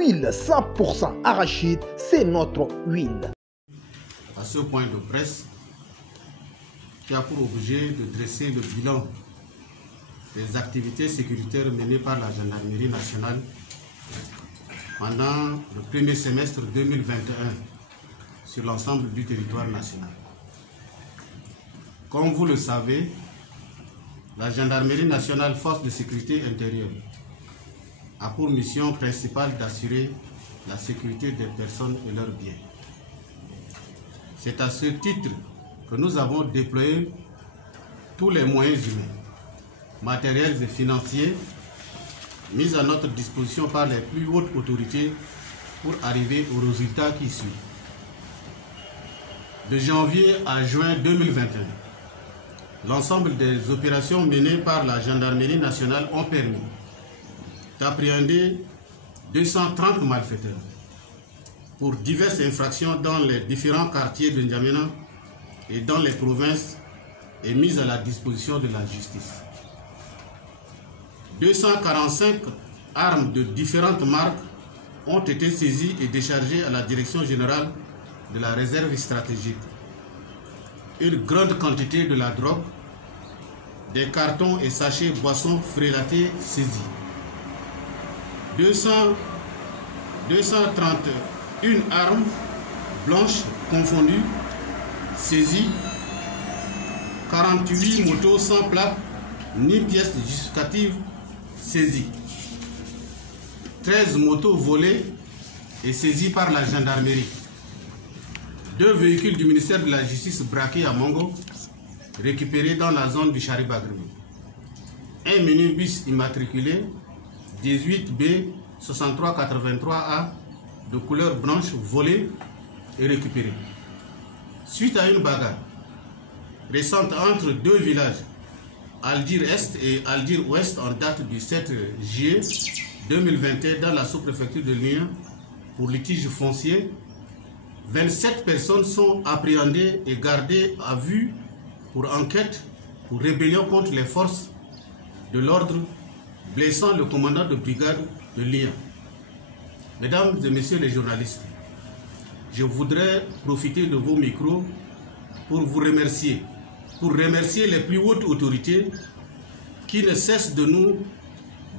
l'huile 100% arachide, c'est notre huile. À ce point de presse qui a pour objet de dresser le bilan des activités sécuritaires menées par la Gendarmerie nationale pendant le premier semestre 2021 sur l'ensemble du territoire national. Comme vous le savez, la Gendarmerie nationale, force de sécurité intérieure, a pour mission principale d'assurer la sécurité des personnes et leurs biens. C'est à ce titre que nous avons déployé tous les moyens humains, matériels et financiers mis à notre disposition par les plus hautes autorités pour arriver au résultat qui suit. De janvier à juin 2021, l'ensemble des opérations menées par la Gendarmerie nationale ont permis d'appréhender 230 malfaiteurs pour diverses infractions dans les différents quartiers de N'Djamena et dans les provinces et mises à la disposition de la justice. 245 armes de différentes marques ont été saisies et déchargées à la Direction générale de la réserve stratégique. Une grande quantité de la drogue, des cartons et sachets boissons frélatés saisis. 231 armes blanches confondues saisies. 48 motos sans plaque ni pièces justificatives saisies. 13 motos volées et saisies par la gendarmerie. 2 véhicules du ministère de la Justice braqués à Mongo, récupérés dans la zone du Charibagremi. Un minibus immatriculé 18B 6383A de couleur blanche volé et récupéré. Suite à une bagarre récente entre 2 villages, Aldir Est et Aldir Ouest, en date du 7 juillet 2021 dans la sous-préfecture de Lyon pour litige foncier, 27 personnes sont appréhendées et gardées à vue pour enquête pour rébellion contre les forces de l'ordre, blessant le commandant de brigade de Lyon. Mesdames et messieurs les journalistes, je voudrais profiter de vos micros pour vous remercier, les plus hautes autorités qui ne cessent de nous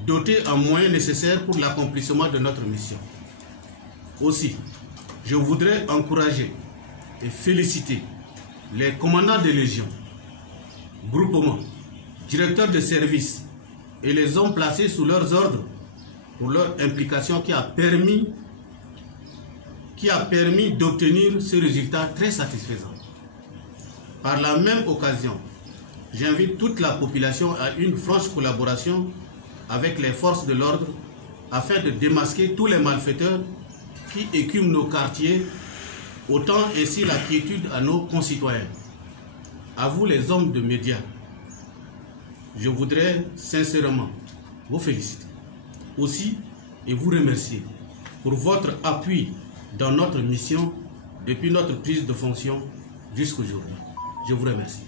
doter en moyens nécessaires pour l'accomplissement de notre mission. Aussi, je voudrais encourager et féliciter les commandants de légion, groupements, directeurs de services et les hommes placés sous leurs ordres pour leur implication qui a permis d'obtenir ce résultat très satisfaisant. Par la même occasion, j'invite toute la population à une franche collaboration avec les forces de l'ordre afin de démasquer tous les malfaiteurs qui écument nos quartiers, ôtant ainsi la quiétude à nos concitoyens. À vous les hommes de médias, je voudrais sincèrement vous féliciter aussi et vous remercier pour votre appui dans notre mission depuis notre prise de fonction jusqu'aujourd'hui. Je vous remercie.